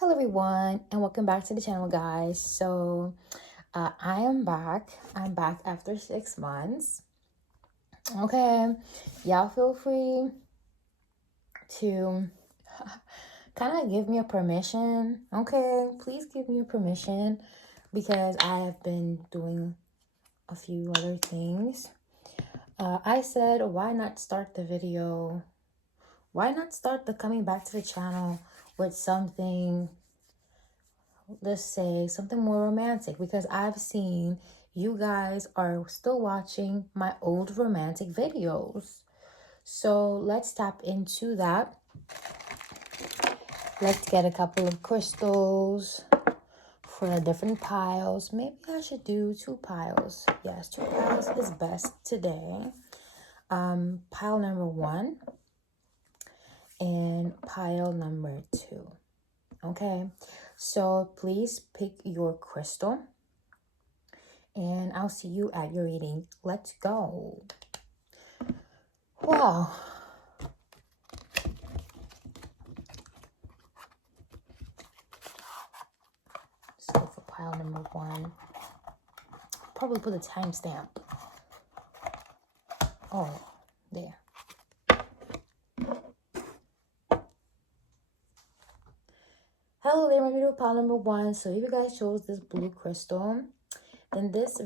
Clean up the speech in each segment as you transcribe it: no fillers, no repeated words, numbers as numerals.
Hello everyone and welcome back to the channel, guys. I am back. I'm back after 6 months. Okay, y'all feel free to kind of give me a permission. Okay, please give me a permission because I have been doing a few other things. I said, why not start the video? Why not start the coming back to the channel with something, let's say something more romantic, because I've seen you guys are still watching my old romantic videos. So let's tap into that. Let's get a couple of crystals for the different piles. Maybe I should do 2 piles. Yes, 2 piles is best today. Pile number 1 and pile number 2. Okay, so please pick your crystal and I'll see you at your reading. Let's go. Wow. Let's go for pile number 1. Probably put a timestamp. Oh, there. Hello there, my video pile number 1. So if you guys chose this blue crystal, then this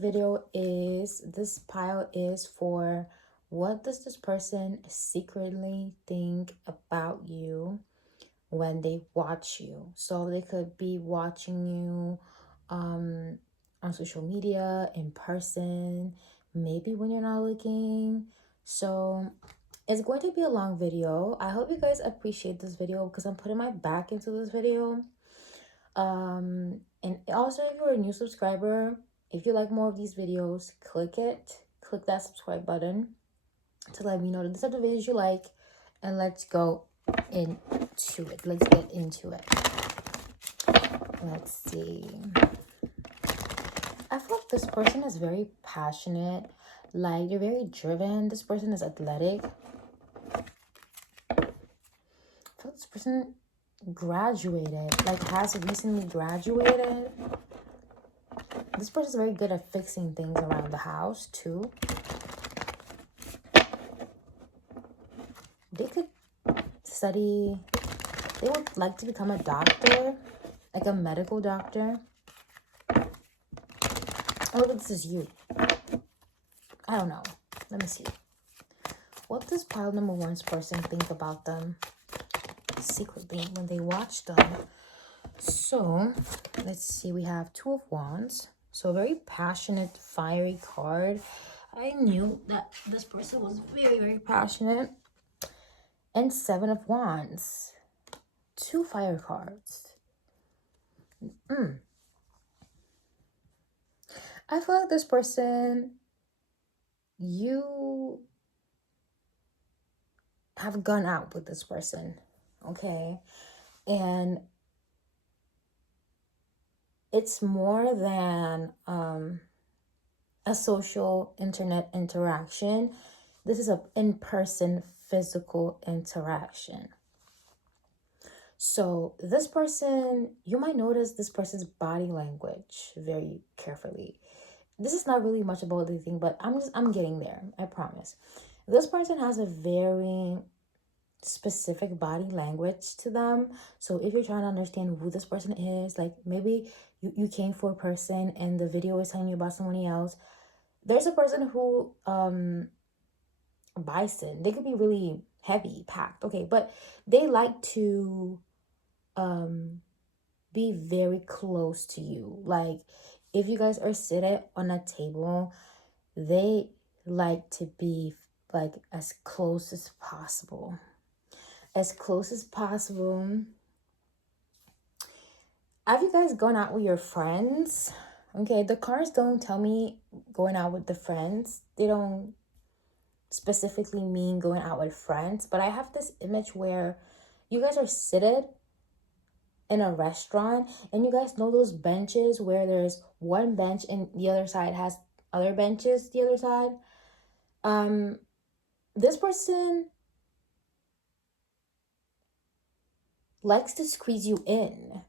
pile is for what does this person secretly think about you when they watch you. So they could be watching you on social media, in person, maybe when you're not looking. So it's going to be a long video. I hope you guys appreciate this video because I'm putting my back into this video. And also, if you're a new subscriber, if you like more of these videos, click that subscribe button to let me know that this are the videos you like, and let's go into it. Let's get into it. Let's see. I feel like this person is very passionate, like they're very driven. This person is athletic. I feel like this person graduated, like has recently graduated. This person is very good at fixing things around the house too. They could study, they would like to become a doctor, like a medical doctor. Oh, this is you. I don't know. Let me see. What does pile number 1's person think about them secretly when they watch them? So, let's see. We have 2 of Wands. So, a very passionate, fiery card. I knew that this person was very, very passionate. And 7 of Wands. 2 fire cards. I feel like this person, you have gone out with this person, okay? And it's more than a social internet interaction. This is an in-person physical interaction. So this person, you might notice this person's body language very carefully. This is not really much about the thing, but I'm getting there, I promise. This person has a very specific body language to them. So if you're trying to understand who this person is, like maybe you came for a person and the video is telling you about somebody else. There's a person who bison, they could be really heavy packed, okay, but they like to be very close to you. Like if you guys are sitting on a table, they like to be like as close as possible. As close as possible. Have you guys gone out with your friends? Okay, the cards don't tell me going out with the friends. They don't specifically mean going out with friends, but I have this image where you guys are seated in a restaurant and you guys know those benches where there's one bench and the other side has other benches the other side. This person likes to squeeze you in.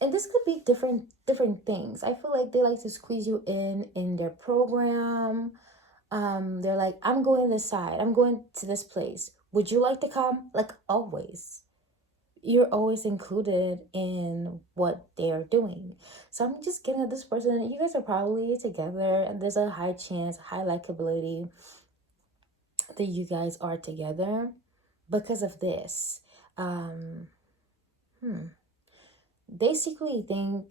And this could be different things. I feel like they like to squeeze you in their program. They're like, I'm going this side, I'm going to this place, would you like to come? Like, always, you're always included in what they're doing. So I'm just getting at this person, you guys are probably together, and there's a high chance, high likability that you guys are together because of this. um they secretly think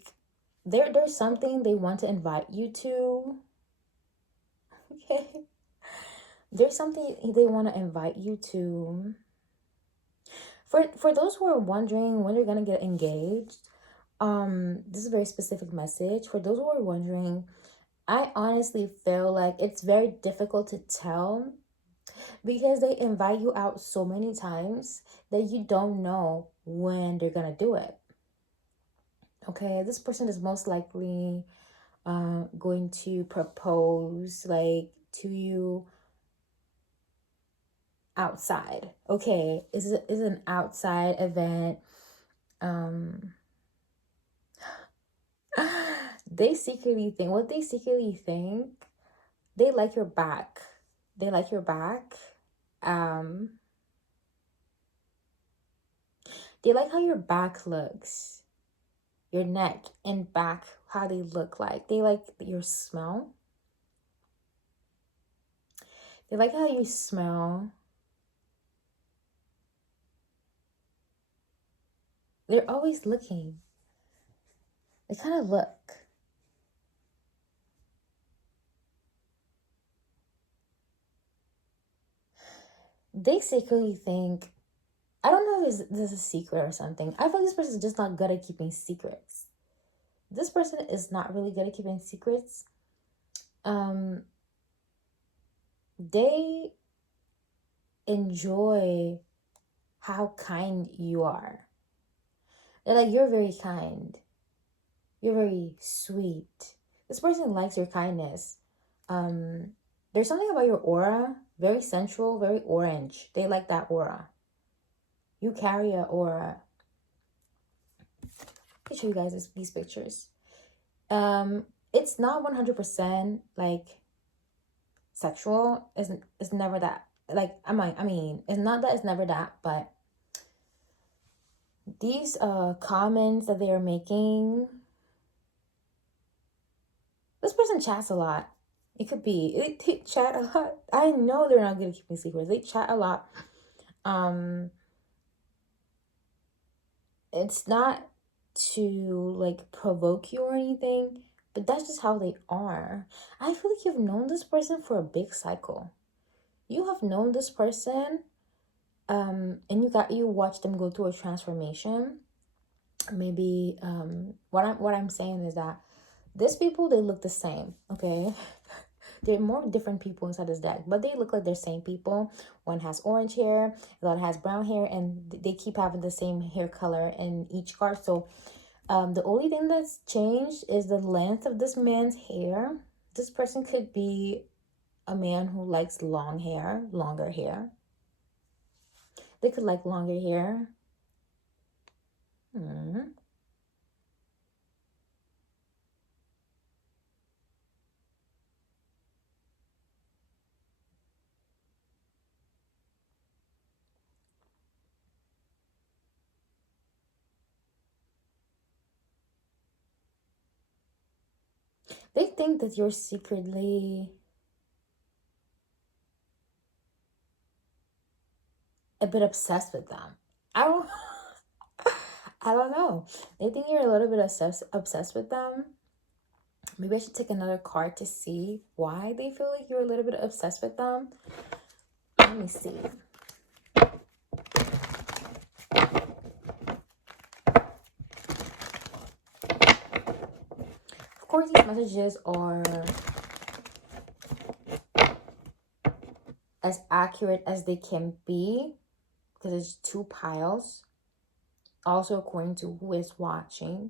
there's something they want to invite you to. Okay, there's something they want to invite you to. For those who are wondering when they're gonna get engaged, this is a very specific message. For those who are wondering, I honestly feel like it's very difficult to tell because they invite you out so many times that you don't know when they're gonna do it. Okay, this person is most likely going to propose like to you outside. Okay, is an outside event. um they secretly think, they like your back. They like your back. um they like how your back looks, your neck and back, how they look like. They like your smell. They like how you smell. They're always looking. They kind of look. They secretly think, I don't know if this is a secret or something. I feel like this person is just not good at keeping secrets. This person is not really good at keeping secrets. Um, they enjoy how kind you are. They're like, you're very kind. You're very sweet. This person likes your kindness. Um, there's something about your aura, very sensual, very orange. They like that aura. You carry an aura. Let me show you guys these pictures. It's not 100% like sexual. It's never that. Like, I mean, it's not that it's never that, but these comments that they are making, this person chats a lot. It could be they chat a lot. I know they're not good at keeping secrets. They chat a lot. It's not to like provoke you or anything, but that's just how they are. I feel like you've known this person for a big cycle. You have known this person, and you watch them go through a transformation. Maybe what I'm saying is that these people, they look the same. Okay, there are more different people inside this deck, but they look like they're same people. One has orange hair, the other has brown hair, and they keep having the same hair color in each card. So the only thing that's changed is the length of this man's hair. This person could be a man who likes longer hair. They could like longer hair. They think that you're secretly a bit obsessed with them. I don't I don't know. They think you're a little bit obsessed with them. Maybe I should take another card to see why they feel like you're a little bit obsessed with them. Let me see. Of course, these messages are as accurate as they can be because it's two piles. Also, according to who is watching.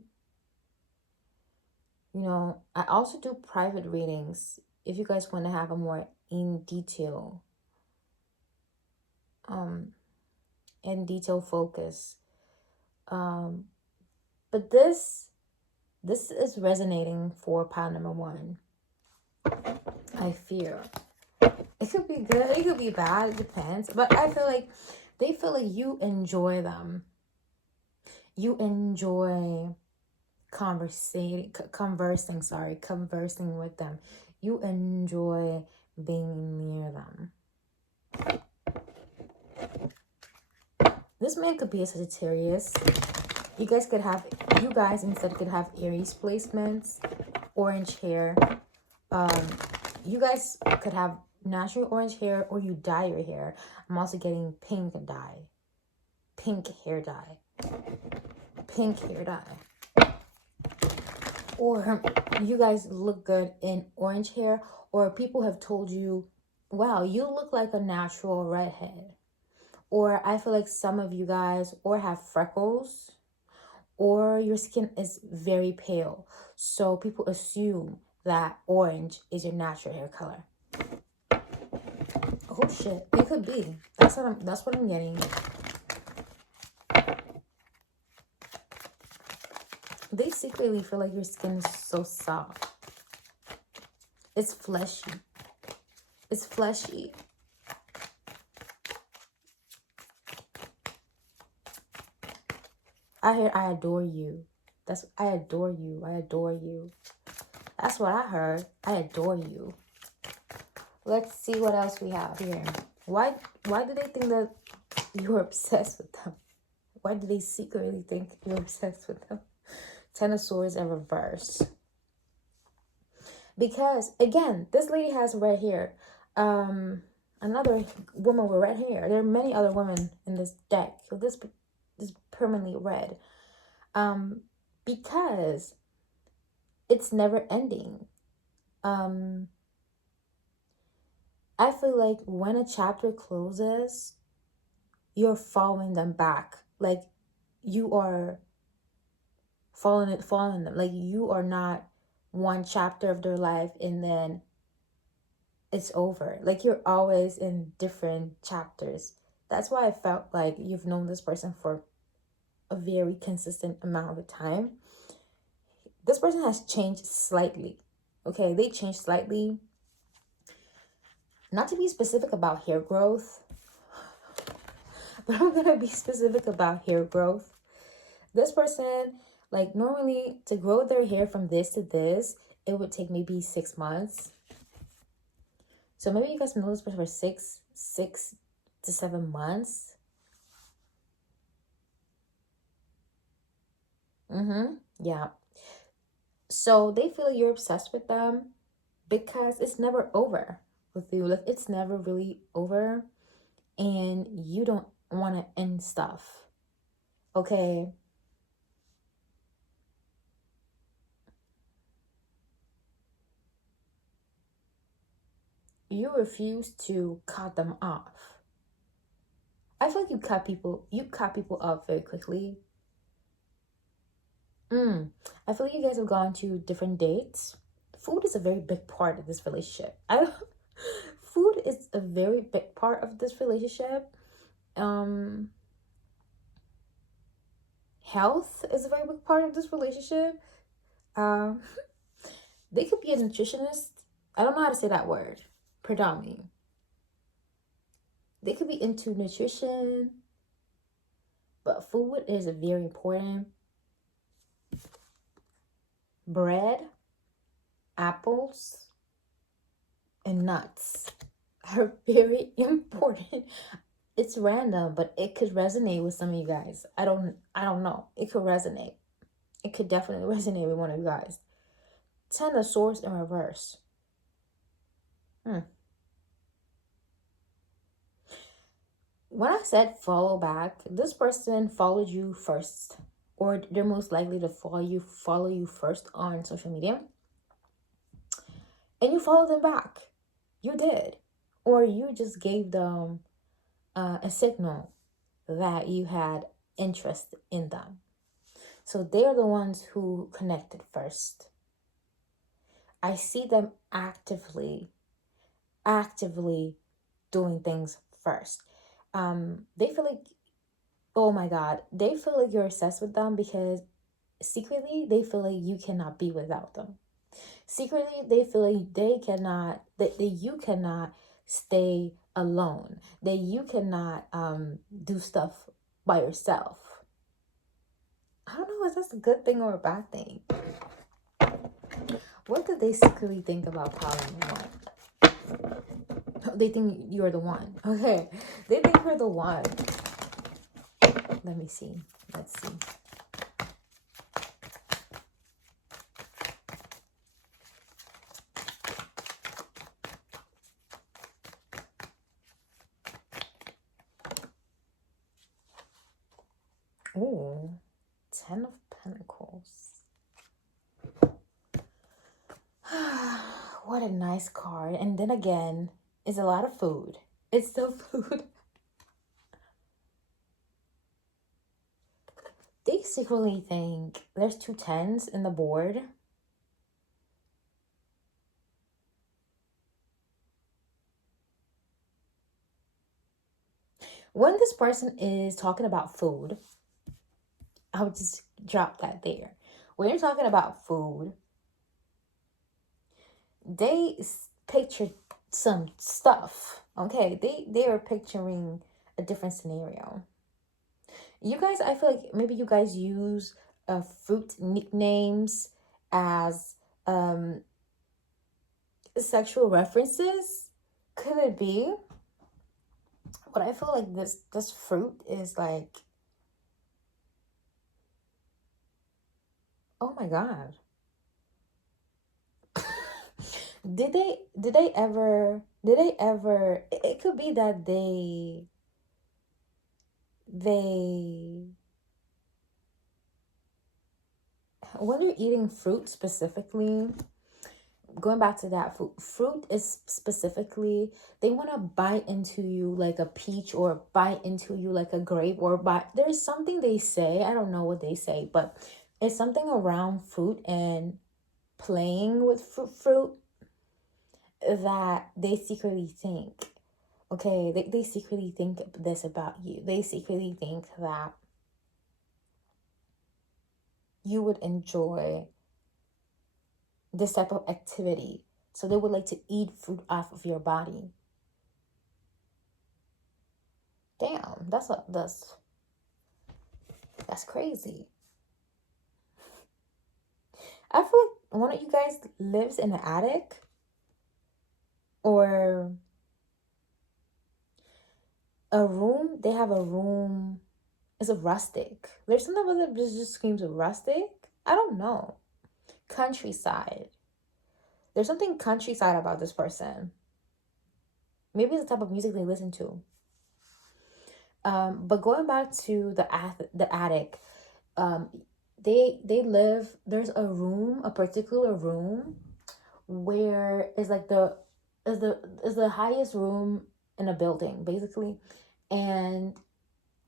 You know, I also do private readings if you guys want to have a more in detail focus. But this This is resonating for pile number one. I fear. It could be good, it could be bad, it depends. But I feel like they feel like you enjoy them. You enjoy conversing with them. You enjoy being near them. This man could be a Sagittarius. You guys instead could have Aries placements, orange hair. You guys could have natural orange hair, or you dye your hair. I'm also getting pink dye. Pink hair dye. Pink hair dye. Or you guys look good in orange hair, or people have told you, wow, you look like a natural redhead. Or I feel like some of you guys or have freckles, or your skin is very pale. So people assume that orange is your natural hair color. Oh shit, it could be. That's what I'm getting. They secretly feel like your skin is so soft. It's fleshy. It's fleshy. I heard I adore you. I adore you. I adore you. That's what I heard. I adore you. Let's see what else we have here. Why do they think that you're obsessed with them? Why do they secretly think you're obsessed with them? Ten of Swords in reverse. Because again, this lady has red hair. Another woman with red hair. There are many other women in this deck. So this is permanently red. Because it's never ending. I feel like when a chapter closes, you're following them back. Like you are following them. Like you are not one chapter of their life and then it's over. Like you're always in different chapters. That's why I felt like you've known this person for a very consistent amount of time. This person has changed slightly. Okay, they changed slightly. Not to be specific about hair growth, but I'm gonna be specific about hair growth. This person, like normally to grow their hair from this to this, it would take maybe 6 months. So maybe you guys know this person for 6 to 7 months. Yeah. So they feel you're obsessed with them because it's never over with you. Like it's never really over, and you don't want to end stuff. Okay. You refuse to cut them off. I feel like you cut people off very quickly. I feel like you guys have gone to different dates. Food is a very big part of this relationship. Food is a very big part of this relationship. Health is a very big part of this relationship. They could be a nutritionist. I don't know how to say that word. Predominantly. They could be into nutrition, but food is very important. Bread, apples, and nuts are very important. It's random, but it could resonate with some of you guys. I don't know. It could resonate. It could definitely resonate with one of you guys. Ten of Swords in reverse. When I said follow back, this person followed you first, or they're most likely to follow you first on social media, and you followed them back. You did, or you just gave them a signal that you had interest in them. So they are the ones who connected first. I see them actively doing things first. They feel like, oh my God, they feel like you're obsessed with them because secretly they feel like you cannot be without them. Secretly they feel like they cannot, that you cannot stay alone, that you cannot do stuff by yourself. I don't know if that's a good thing or a bad thing. What do they secretly think about calling you one? They think you're the one. Okay, they think you're the one. Let me see. Let's see. Oh, 10 of Pentacles. What a nice card. And then again, it's a lot of food. It's still food. They secretly think there's 2 10s in the board. When this person is talking about food, I would just drop that there. When you're talking about food, they picture some stuff. Okay, they are picturing a different scenario. You guys, I feel like maybe you guys use fruit nicknames as sexual references. Could it be? But I feel like this fruit is like, oh my god. did they ever it could be that they when you're eating fruit specifically, going back to that, fruit is specifically, they want to bite into you like a peach, or bite into you like a grape, or bite, there's something they say, I don't know what they say, but it's something around fruit and playing with fruit that they secretly think. Okay, they secretly think this about you. They secretly think that you would enjoy this type of activity. So they would like to eat fruit off of your body. Damn, that's crazy. I feel like one of you guys lives in an attic, or a room. They have a room. It's a rustic. There's something about it that just screams rustic. I don't know. Countryside. There's something countryside about this person. Maybe it's the type of music they listen to. But going back to the attic, they live. There's a room, a particular room, where is like is the highest room in a building, basically, and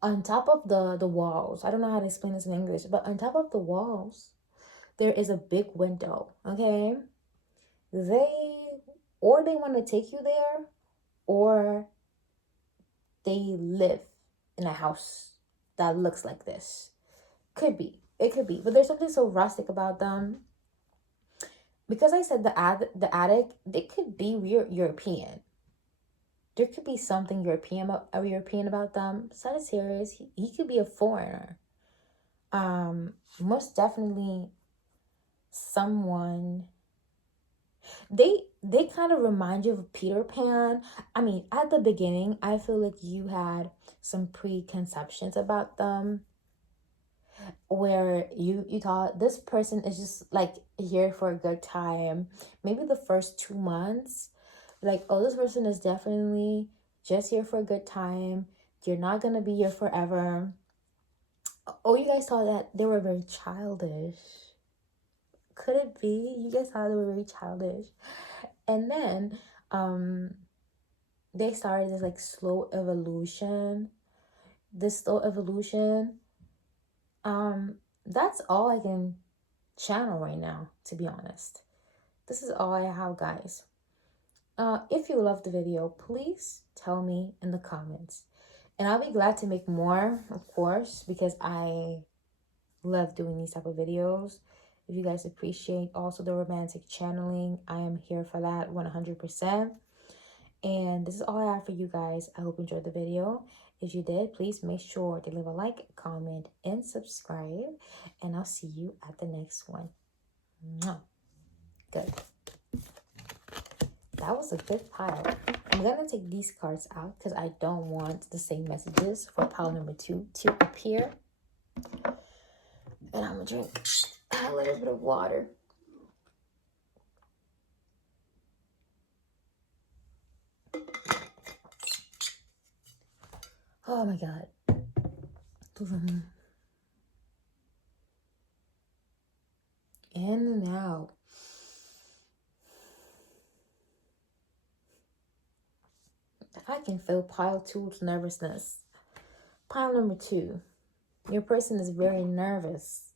on top of the walls. I don't know how to explain this in English, but on top of the walls, there is a big window. Okay, they want to take you there, or they live in a house that looks like this. Could be. It could be. But there's something so rustic about them. Because I said the attic, they could be European. There could be something European about them. Sagittarius, he could be a foreigner. Most definitely someone. They kind of remind you of Peter Pan. I mean, at the beginning, I feel like you had some preconceptions about them, where you thought this person is just like here for a good time. Maybe the first 2 months, like, oh, this person is definitely just here for a good time. You're not gonna be here forever. Oh, you guys thought that they were very childish. Could it be you guys thought they were very childish? And then they started this like slow evolution. This slow evolution, that's all I can channel right now, to be honest. This is all I have, guys. If you love the video, please tell me in the comments, and I'll be glad to make more, of course, because I love doing these type of videos. If you guys appreciate also the romantic channeling, I am here for that 100%. And this is all I have for you guys. I hope you enjoyed the video. If you did, please make sure to leave a like, comment, and subscribe. And I'll see you at the next one. Mwah. Good. That was a good pile. I'm going to take these cards out because I don't want the same messages for pile number 2 to appear. And I'm going to drink a little bit of water. Oh my God. In and out. I can feel pile 2's nervousness. Pile number 2. Your person is very nervous.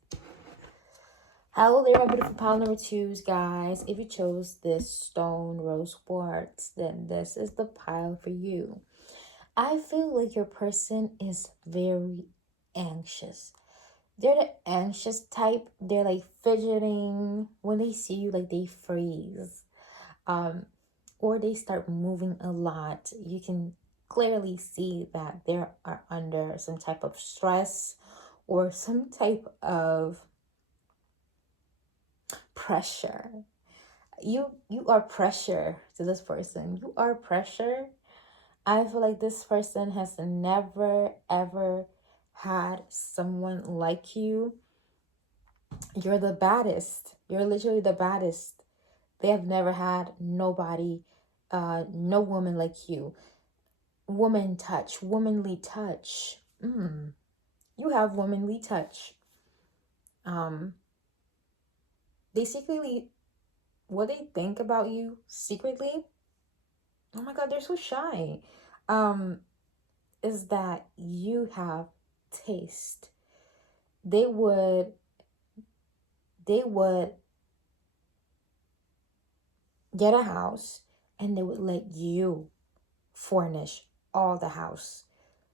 Hello there, my beautiful pile number 2s, guys. If you chose this stone rose quartz, then this is the pile for you. I feel like your person is very anxious. They're the anxious type. They're like fidgeting. When they see you, like they freeze. Or they start moving a lot. You can clearly see that they are under some type of stress or some type of pressure. You are pressure to this person. You are pressure. I feel like this person has never ever had someone like you. You're the baddest. You're literally the baddest. They have never had nobody, no woman like you. Woman touch, womanly touch. You have womanly touch. They secretly, what they think about you secretly, oh my God, they're so shy. Is that you have taste. They would get a house and they would let you furnish all the house.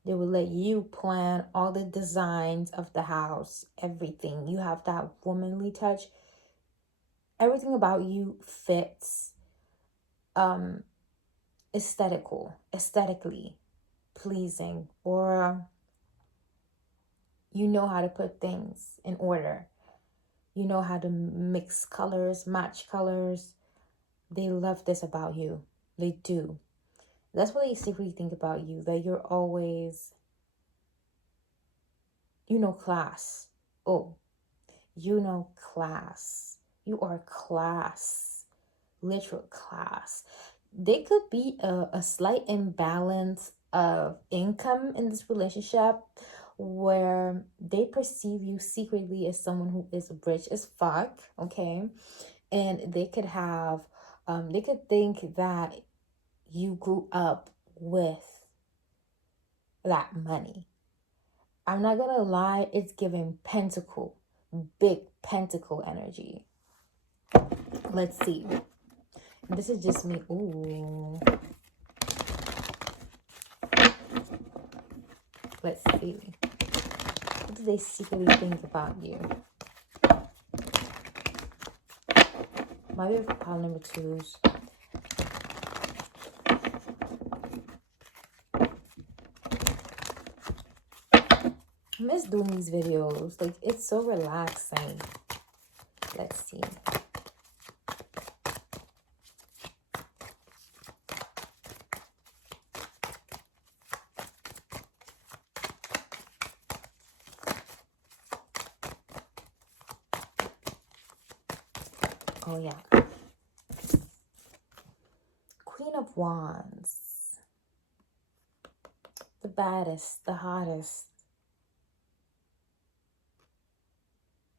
They would let you plan all the designs of the house, everything. You have that womanly touch. Everything about you fits aesthetically pleasing, or you know how to put things in order. You know how to mix colors, match colors. They love this about you. They do. That's what they secretly think about you, that you're always, class. Oh, class. You are class. Literal class. There could be a slight imbalance of income in this relationship where they perceive you secretly as someone who is rich as fuck, okay? And they could have, they could think that you grew up with that money. I'm not gonna lie, it's giving pentacle, big pentacle energy. Let's see. This is just me. Ooh. Let's see. What do they secretly think about you? My beautiful pile number 2s. I miss doing these videos. Like, it's so relaxing. Let's see. Oh, yeah. Queen of Wands. The baddest, the hottest.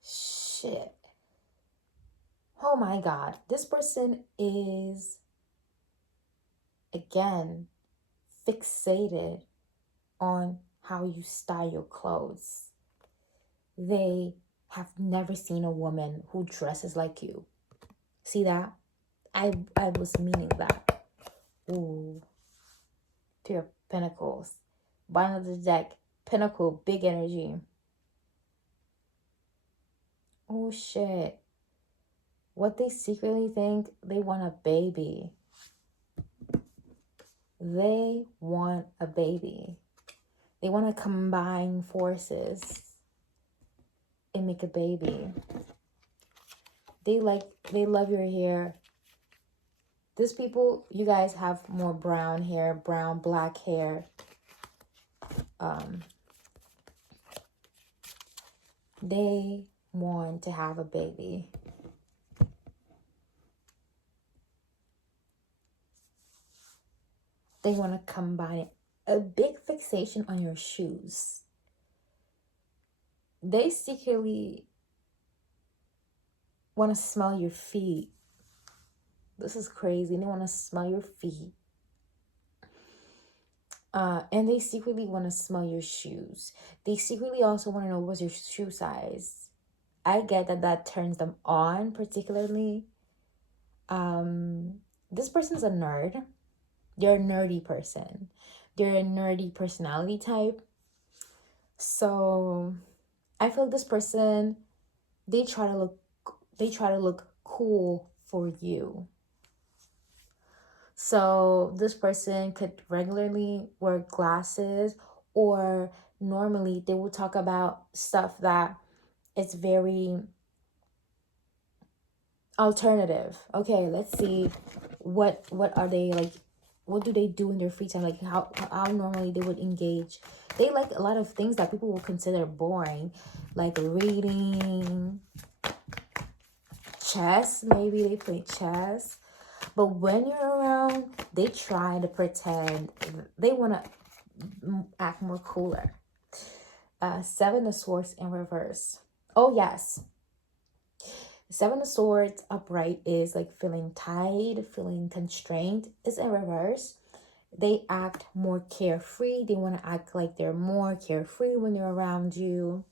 Shit. Oh my God. This person is, again, fixated on how you style your clothes. They have never seen a woman who dresses like you. See that? I was meaning that. Ooh. Two of Pentacles. Bottom of the deck. Pinnacle. Big energy. Oh shit. What they secretly think, they want a baby. They want a baby. They want to combine forces and make a baby. They love your hair. These people, you guys have more brown hair, brown, black hair. They want to have a baby. They want to combine it. A big fixation on your shoes. They secretly want to smell your feet. This is crazy. They want to smell your feet. And they secretly want to smell your shoes. They secretly also want to know what's your shoe size. I get that turns them on particularly. This person's a nerd. They're a nerdy person. They're a nerdy personality type. So I feel like this person, they try to look cool for you. So this person could regularly wear glasses, or normally they will talk about stuff that is very alternative. Okay, let's see what are they like, what do they do in their free time, like how normally they would engage. They like a lot of things that people will consider boring, like reading, chess. Maybe they play chess. But when you're around, they try to pretend they want to act more cooler. Seven of Swords in reverse. Oh, yes. Seven of Swords upright is like feeling tied, feeling constrained. Is in reverse. They act more carefree. They want to act like they're more carefree when they're around you.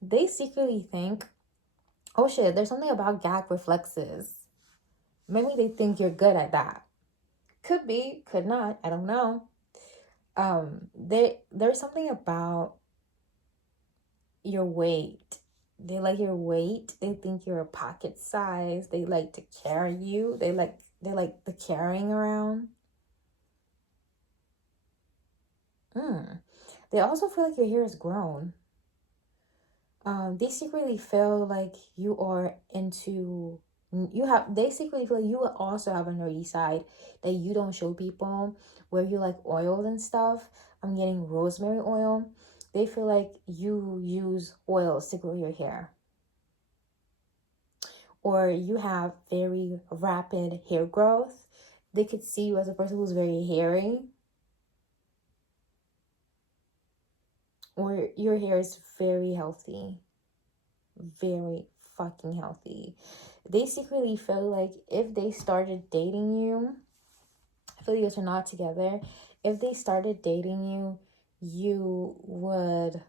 They secretly think, oh shit, there's something about gag reflexes. Maybe they think you're good at that. Could be, could not, I don't know. There's something about your weight. They like your weight. They think you're a pocket size. They like to carry you. They like the carrying around. They also feel like your hair is grown. They secretly feel like you are into, they secretly feel like you also have a nerdy side that you don't show people, where you like oils and stuff. I'm getting rosemary oil. They feel like you use oils to grow your hair, or you have very rapid hair growth. They could see you as a person who's very hairy, or your hair is very healthy, very fucking healthy. They secretly feel like if they started dating you, I feel you guys are not together. If they started dating you, you would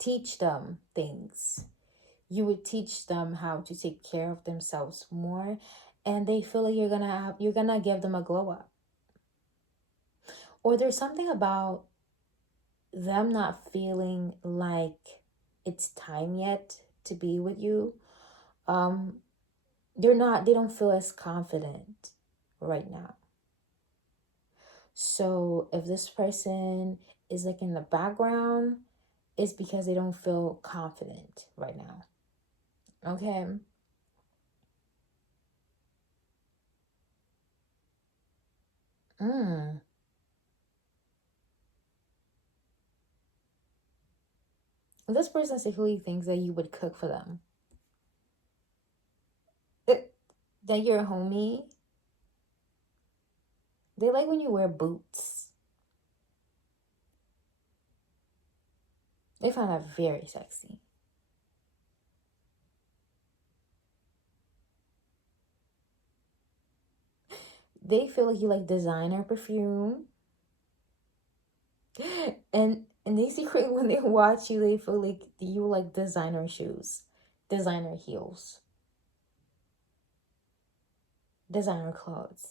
teach them things. You would teach them how to take care of themselves more, and they feel like you're gonna give them a glow up. Or there's something about them not feeling like it's time yet to be with you. They don't feel as confident right now. So if this person is like in the background, it's because they don't feel confident right now. Okay. This person secretly thinks that you would cook for them. That you're a homie. They like when you wear boots. They find that very sexy. They feel like you like designer perfume. And they secretly, when they watch you, they feel like you like designer shoes, designer heels, designer clothes.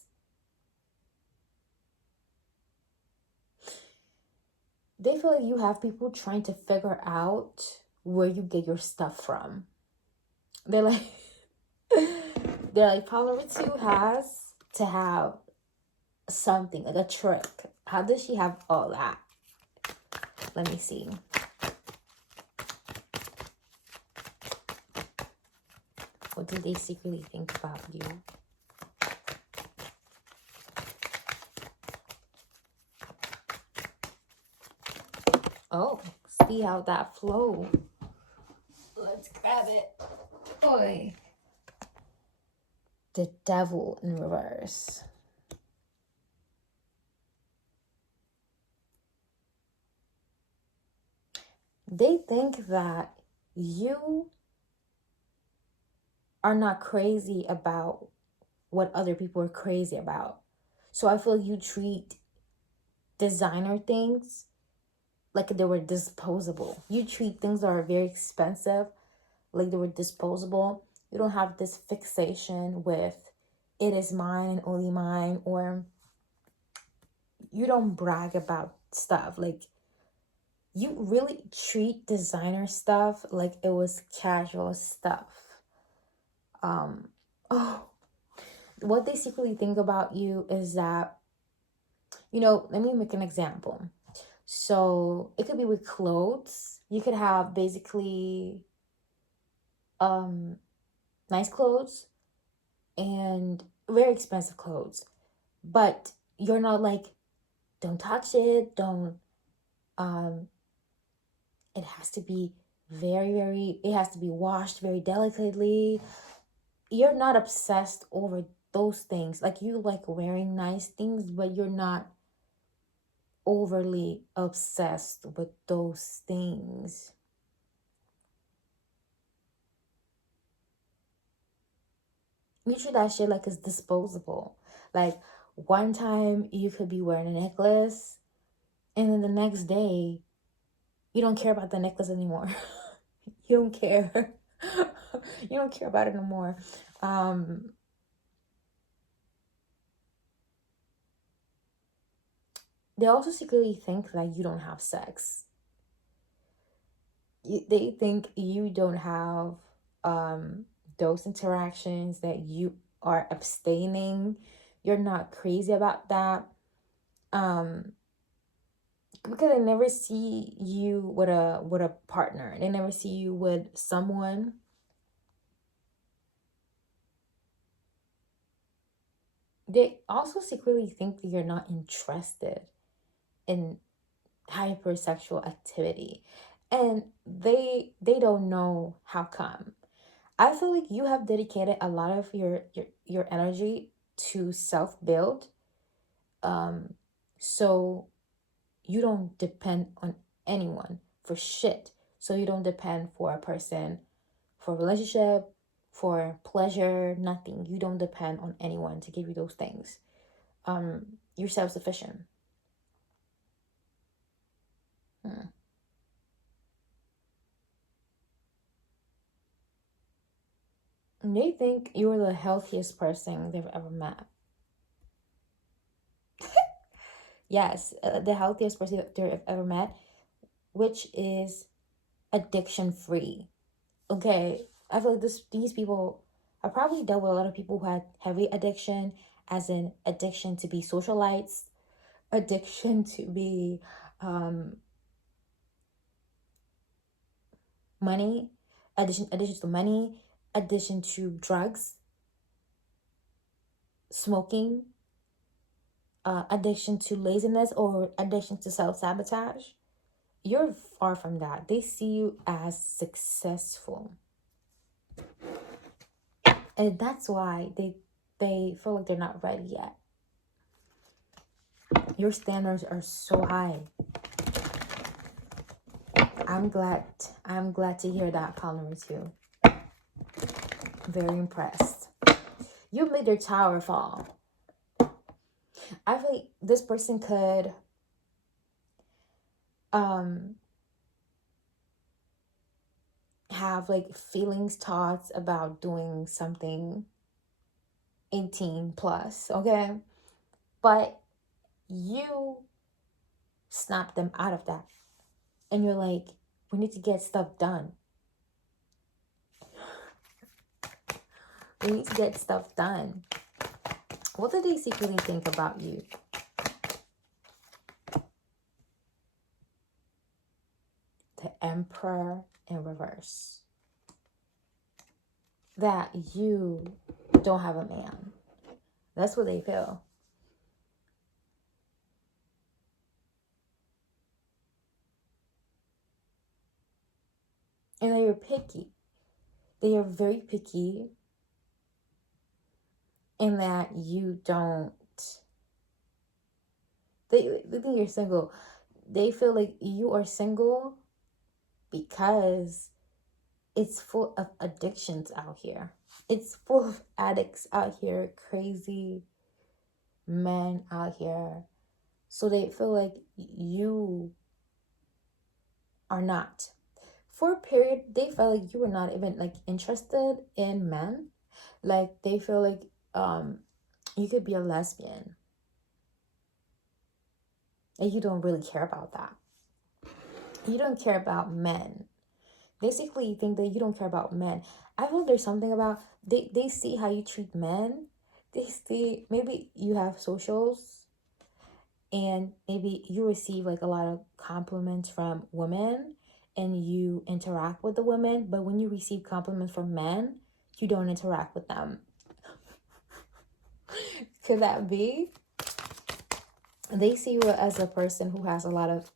they feel like you have people trying to figure out where you get your stuff from. They're like, they're like, problem number two has to have something, like a trick. How does she have all that? Let me see. What do they secretly think about you? Oh, see how that flow. Let's grab it. Boy. The Devil in reverse. They think that you are not crazy about what other people are crazy about. So I feel you treat designer things like they were disposable. You treat things that are very expensive like they were disposable. You don't have this fixation with it is mine and only mine, or you don't brag about stuff. Like, you really treat designer stuff like it was casual stuff. Oh, what they secretly think about you is that, let me make an example. So it could be with clothes. You could have basically nice clothes and very expensive clothes, but you're not like, don't touch it, don't it has to be it has to be washed very delicately. You're not obsessed over those things. Like, you like wearing nice things, but you're not overly obsessed with those things. You treat that shit like it's disposable. Like, one time you could be wearing a necklace, and then the next day you don't care about the necklace anymore. You don't care. You don't care about it no more. They also secretly think that you don't have sex. They think you don't have those interactions, that you are abstaining. You're not crazy about that. Because they never see you with a partner. They never see you with someone. They also secretly think that you're not interested in hypersexual activity, and they don't know how come. I feel like you have dedicated a lot of your energy to self-build, so you don't depend on anyone for shit. So you don't depend for a person for a relationship, for pleasure, nothing. You don't depend on anyone to give you those things. You're self-sufficient. They think you're the healthiest person they've ever met. Yes, the healthiest person they've ever met, which is addiction free. Okay, I feel like these people, I probably dealt with a lot of people who had heavy addiction, as in addiction to be socialites, addiction to be money, addiction to money, addiction to drugs, smoking, addiction to laziness, or addiction to self-sabotage. You're far from that. They see you as successful, and that's why they feel like they're not ready yet. Your standards are so high. I'm glad to hear that, call number two. Very impressed. You made their tower fall. I feel like this person could have like feelings, thoughts about doing something 18 plus, okay? But you snap them out of that. And you're like, we need to get stuff done. We need to get stuff done. What do they secretly think about you? The Emperor in reverse. That you don't have a man. That's what they feel. And they are picky. They are very picky. In that you don't. They think you're single. They feel like you are single because it's full of addictions out here. It's full of addicts out here, crazy men out here. So they feel like you are not. For a period, they felt like you were not even like interested in men. Like they feel like you could be a lesbian. And you don't really care about that. You don't care about men. Basically, you think that you don't care about men. I feel there's something about they see how you treat men. They see maybe you have socials and maybe you receive like a lot of compliments from women and you interact with the women, but when you receive compliments from men, you don't interact with them. Could that be? They see you as a person who has a lot of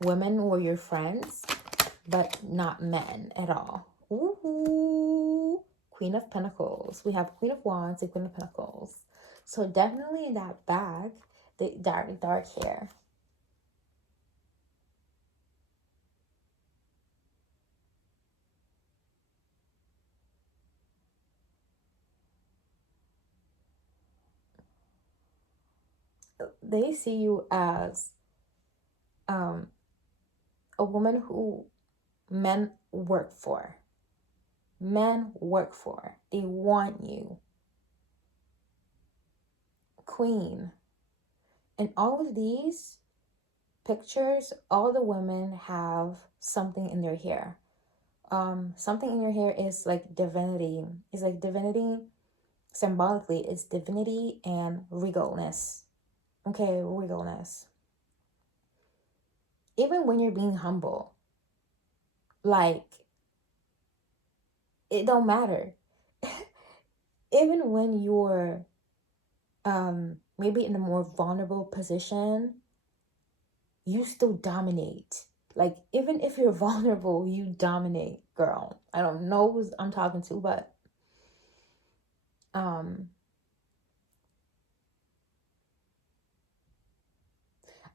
women who are your friends, but not men at all. Ooh, Queen of Pentacles. We have Queen of Wands and Queen of Pentacles. So definitely in that bag, the dark hair. They see you as a woman who men work for. Men work for. They want you. Queen. And all of these pictures, all the women have something in their hair. Something in your hair is like divinity. It's like divinity, symbolically, it's divinity and regalness. Okay, regalness. Even when you're being humble, like, it don't matter. Even when you're maybe in a more vulnerable position, you still dominate. Like, even if you're vulnerable, you dominate, girl. I don't know who I'm talking to, but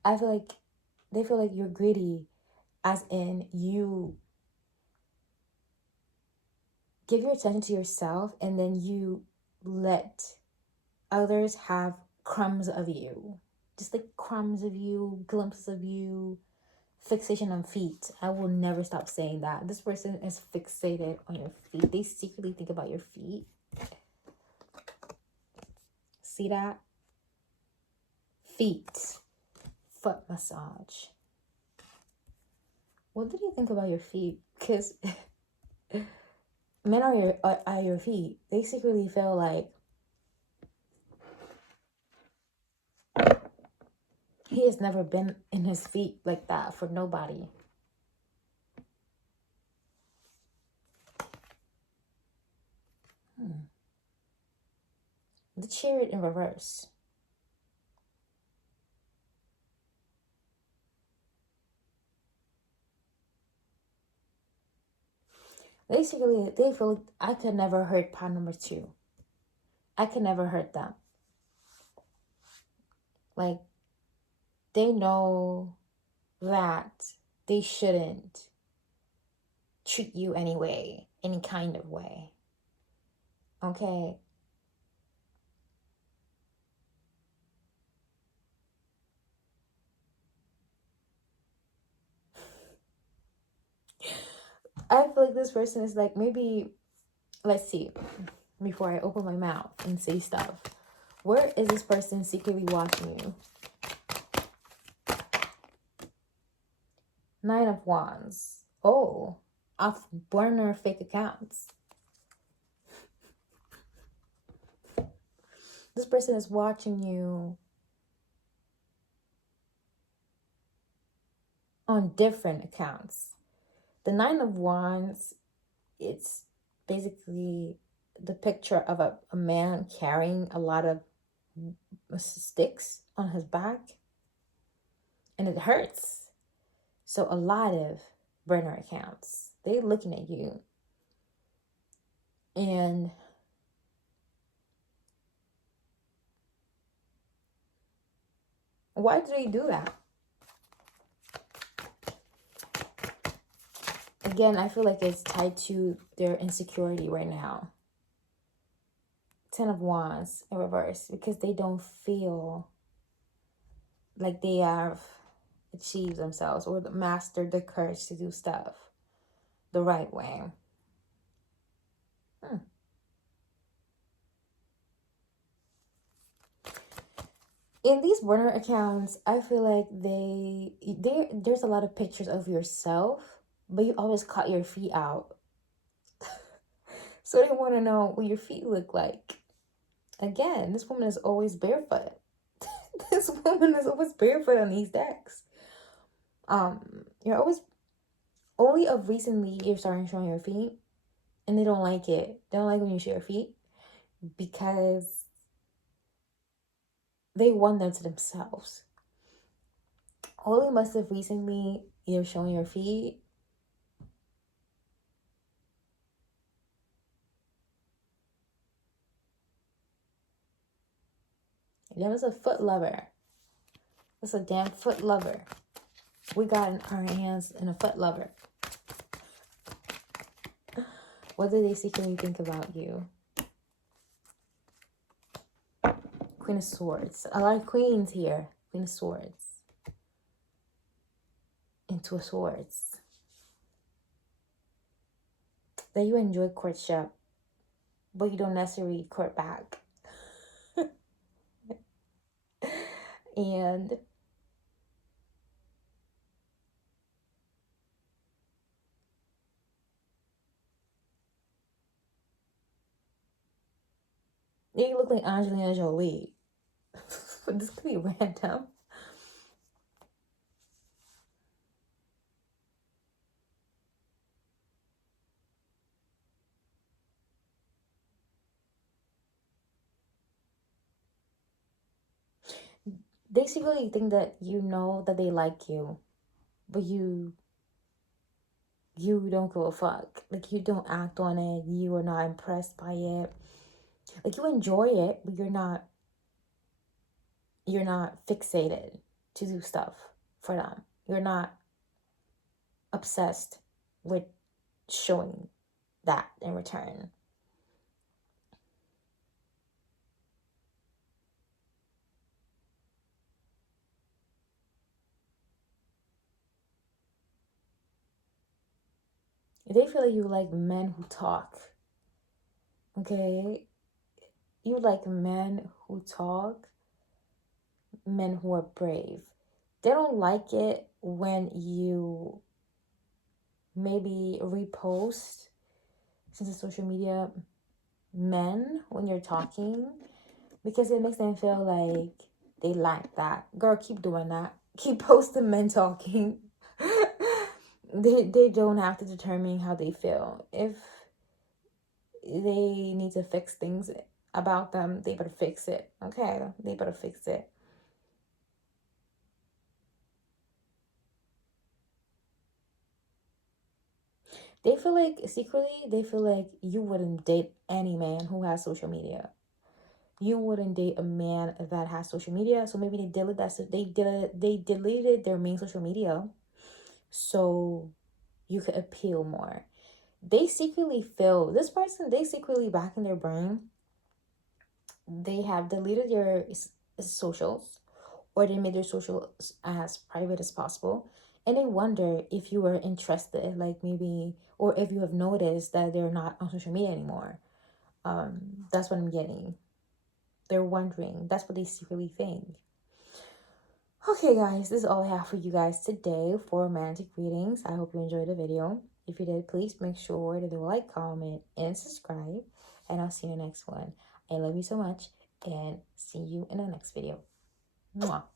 I feel like they feel like you're greedy, as in you give your attention to yourself and then you let others have crumbs of you. Just like crumbs of you, glimpses of you, fixation on feet. I will never stop saying that. This person is fixated on your feet. They secretly think about your feet. See that? Feet. Foot massage. What did you think about your feet? Because men are your feet. They secretly feel like he has never been in his feet like that for nobody. The Chariot in reverse. Basically, they feel like I could never hurt part number 2. I could never hurt them. Like, they know that they shouldn't treat you anyway, any kind of way. Okay? I feel like this person is like, maybe, let's see, before I open my mouth and say stuff. Where is this person secretly watching you? Nine of Wands. Oh, off burner fake accounts. This person is watching you on different accounts. The Nine of Wands, it's basically the picture of a man carrying a lot of sticks on his back, and it hurts. So a lot of burner accounts, they looking at you, and why do they do that? Again, I feel like it's tied to their insecurity right now. Ten of Wands in reverse, because they don't feel like they have achieved themselves or mastered the courage to do stuff the right way. In these burner accounts, I feel like there's a lot of pictures of yourself, but you always cut your feet out. So they want to know what your feet look like. Again, this woman is always barefoot. This woman is always barefoot on these decks. You're always, only of recently you're starting showing your feet, and they don't like it. They don't like when you show your feet because they want them to themselves. Only must have recently you're showing your feet. That was a foot lover. That's a damn foot lover. We got in our hands in a foot lover. What do they secretly think about you? Queen of Swords. A lot of queens here. Queen of Swords. And Two of Swords. That you enjoy courtship, but you don't necessarily court back. And you look like Angelina Jolie. This could be random. They secretly think that you know that they like you, but you don't give a fuck. Like, you don't act on it. You are not impressed by it. Like, you enjoy it, but you're not fixated to do stuff for them. You're not obsessed with showing that in return. They feel like you like men who talk. Okay? You like men who talk, men who are brave. They don't like it when you maybe repost, since it's social media, men when you're talking, because it makes them feel like they like that. Girl, keep doing that. Keep posting men talking. They don't have to determine how they feel. If they need to fix things about them, they better fix it. Okay? They better fix it. They feel like, secretly, they feel like you wouldn't date any man who has social media. You wouldn't date a man that has social media. So maybe they deleted their main social media so you could appeal more. They secretly feel, this person, they secretly, back in their brain, they have deleted their socials, or they made their socials as private as possible, and they wonder if you are interested, like maybe, or if you have noticed that they're not on social media anymore. That's what I'm getting. They're wondering. That's what they secretly think. Okay, guys, this is all I have for you guys today for romantic readings. I hope you enjoyed the video. If you did, please make sure to do a like, comment, and subscribe. And I'll see you in the next one. I love you so much, and see you in the next video. Mwah.